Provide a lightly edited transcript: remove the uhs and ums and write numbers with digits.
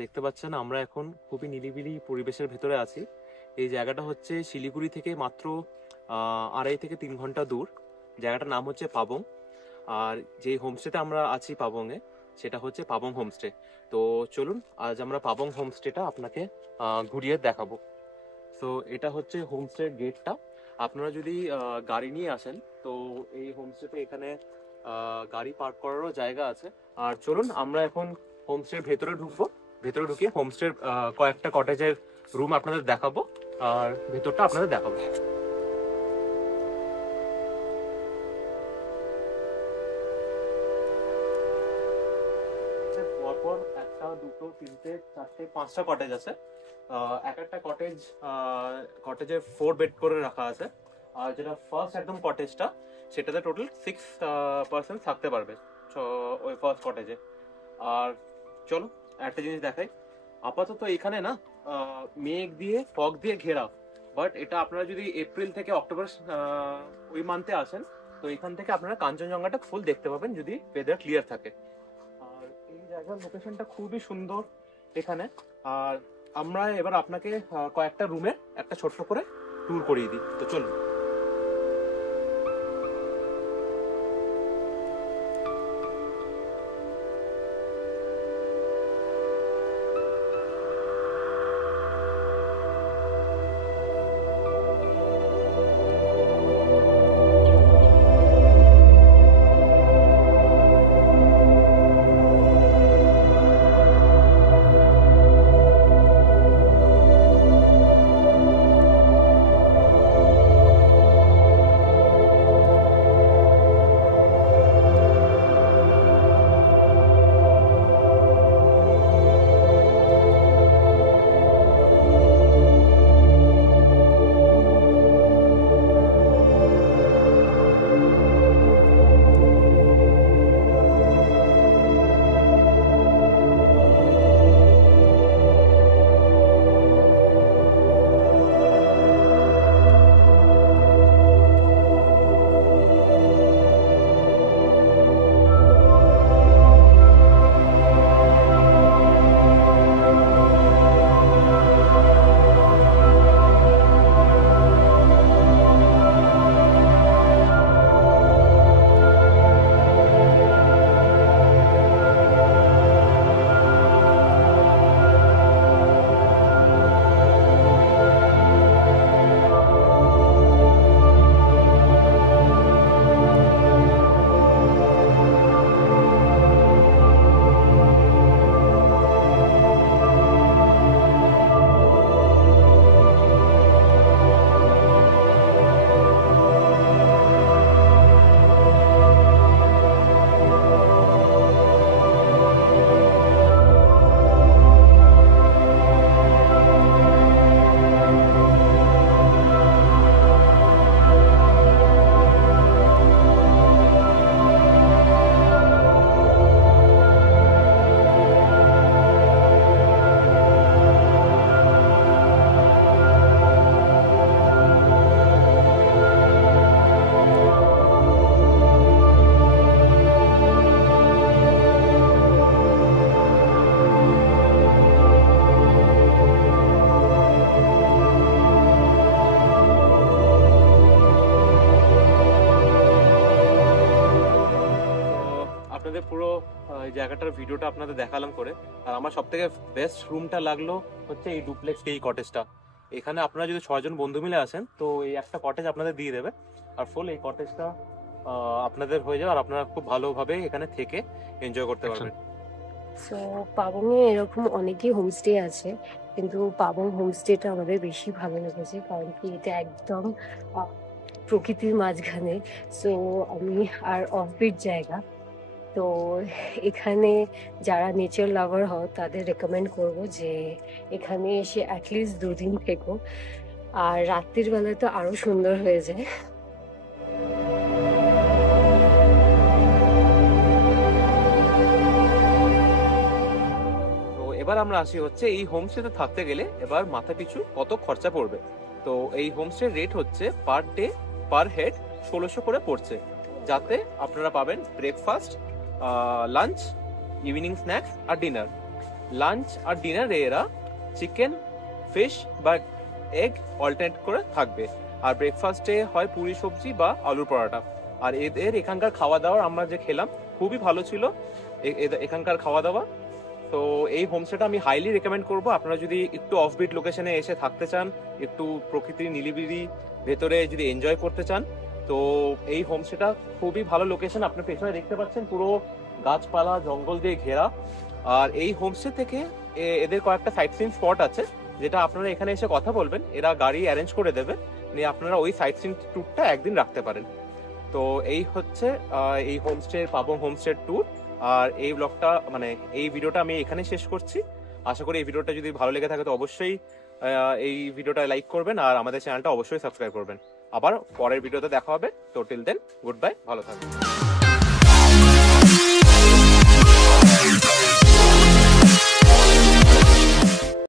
দেখতে পাচ্ছেন আমরা এখন খুবই নিরিবিলি পরিবেশের ভেতরে আছি। এই জায়গাটা হচ্ছে শিলিগুড়ি থেকে মাত্র 2.5 থেকে 3 ঘন্টা দূর। জায়গাটার নাম হচ্ছে পাবং। আর যে হোমস্টেতে আমরা আছি পাবংয়ে, সেটা হচ্ছে পাবং হোমস্টে। তো চলুন আজ আমরা পাবং হোমস্টেটা আপনাকে ঘুরিয়ে দেখাবো। তো এটা হচ্ছে হোমস্টের গেটটা। আপনারা যদি গাড়ি নিয়ে আসেন তো এই হোমস্টেতে এখানে গাড়ি পার্ক করারও জায়গা আছে। আর চলুন আমরা এখন হোমস্টের ভেতরে ঢুকবো। ভেতরে ঢুকিয়ে হোমস্টের কয়েকটা কটেজের রুম আপনাদের দেখাবো আর ভেতরটা আপনাদের দেখাবো। পরপর 1, 2, 3, 4, 5টা কটেজ আছে। এক একটা কটেজে 4 বেড করে রাখা আছে। আর যেটা ফার্স্ট একদম কটেজটা, সেটাতে টোটাল 6 পার্সন থাকতে পারবে ওই ফার্স্ট কটেজে। আর চলো একটা জিনিস দেখাই। আপাতত এখানে না মেঘ দিয়ে ফগ দিয়ে ঘেরা, বাট এটা আপনারা যদি এপ্রিল থেকে অক্টোবর ওই মান্থে আসেন তো এখান থেকে আপনারা কাঞ্চনজঙ্ঘাটা ফুল দেখতে পাবেন যদি ওয়েদার ক্লিয়ার থাকে। আর এই জায়গার লোকেশনটা খুবই সুন্দর এখানে। আর আমরা এবার আপনাকে কয়েকটা রুমে একটা ছোট্ট করে ট্যুর করিয়ে দিই। তো চলুন। আপনাদের পুরো এই জায়গাটার ভিডিওটা আপনাদের দেখালাম করে। আর আমার সব থেকে বেস্ট রুমটা লাগলো হচ্ছে এই ডুপ্লেক্স এই কটেজটা। এখানে আপনারা যদি 6 জন বন্ধু মিলে আসেন তো এই একটা কটেজ আপনাদের দিয়ে দেবে। আর ফুল এই কটেজটা আপনাদের হয়ে যাবে আর আপনারা খুব ভালোভাবে এখানে থেকে এনজয় করতে পারবেন। সো পাবংয়ে এরকম অনেকই হোমস্টে আছে, কিন্তু পাবং হোমস্টেটা আমাদের বেশি ভালো লেগেছে কারণ কি এটা একদম প্রকৃতির মাঝখানে। সো আমি আর অফবিট জায়গা, তো এখানে যারা নেচার লাভার হও তাদের রেকমেন্ড করব যে এখানে এসে অ্যাটলিস্ট 2 দিন থেকো। আর রাত্রির বেলায় তো আরো সুন্দর হয়ে যায়। এবার আমরা আসি হচ্ছে এই হোমস্টেতে থাকতে গেলে এবার মাথা পিছু কত খরচা পড়বে। তো এই হোমস্টের রেট হচ্ছে পার ডে পার হেড 1600 করে পড়ছে, যাতে আপনারা পাবেন ব্রেকফাস্ট, লাঞ্চ, ইভিনিং স্ন্যাক্স আর ডিনার। লাঞ্চ আর ডিনারে এরা চিকেন, ফিশ বা এগ অল্টারনেট করে থাকবে। আর ব্রেকফাস্টে হয় পুরি সবজি বা আলুর পরোটা। আর এদের এখানকার খাওয়া দাওয়া আমরা যে খেলাম খুবই ভালো ছিল এখানকার খাওয়া দাওয়া। তো এই হোমস্টেটা আমি হাইলি রেকমেন্ড করব। আপনারা যদি একটু অফবিট লোকেশনে এসে থাকতে চান, একটু প্রকৃতির নিলিবিলি ভেতরে যদি এনজয় করতে চান, তো এই হোমস্টেটা খুবই ভালো লোকেশন। আপনার পেছনে দেখতে পাচ্ছেন পুরো গাছপালা জঙ্গল দিয়ে ঘেরা। আর এই হোমস্টে থেকে এদের কয়েকটা সাইট সিন স্পট আছে, যেটা আপনারা এখানে এসে কথা বলবেন, এরা গাড়ি অ্যারেঞ্জ করে দেবে, নিয়ে আপনারা ওই সাইট সিন ট্যুরটা একদিন রাখতে পারেন। তো এই হচ্ছে এই হোমস্টে, পাবং হোমস্টে ট্যুর। আর এই ব্লগটা মানে এই ভিডিওটা আমি এখানে শেষ করছি। আশা করি এই ভিডিওটা যদি ভালো লেগে থাকে তো অবশ্যই এই ভিডিওটা লাইক করবেন আর আমাদের চ্যানেলটা অবশ্যই সাবস্ক্রাইব করবেন। আবার পরের ভিডিওতে দেখা হবে। তো টিল দেন, গুড বাই, ভালো থাকবেন।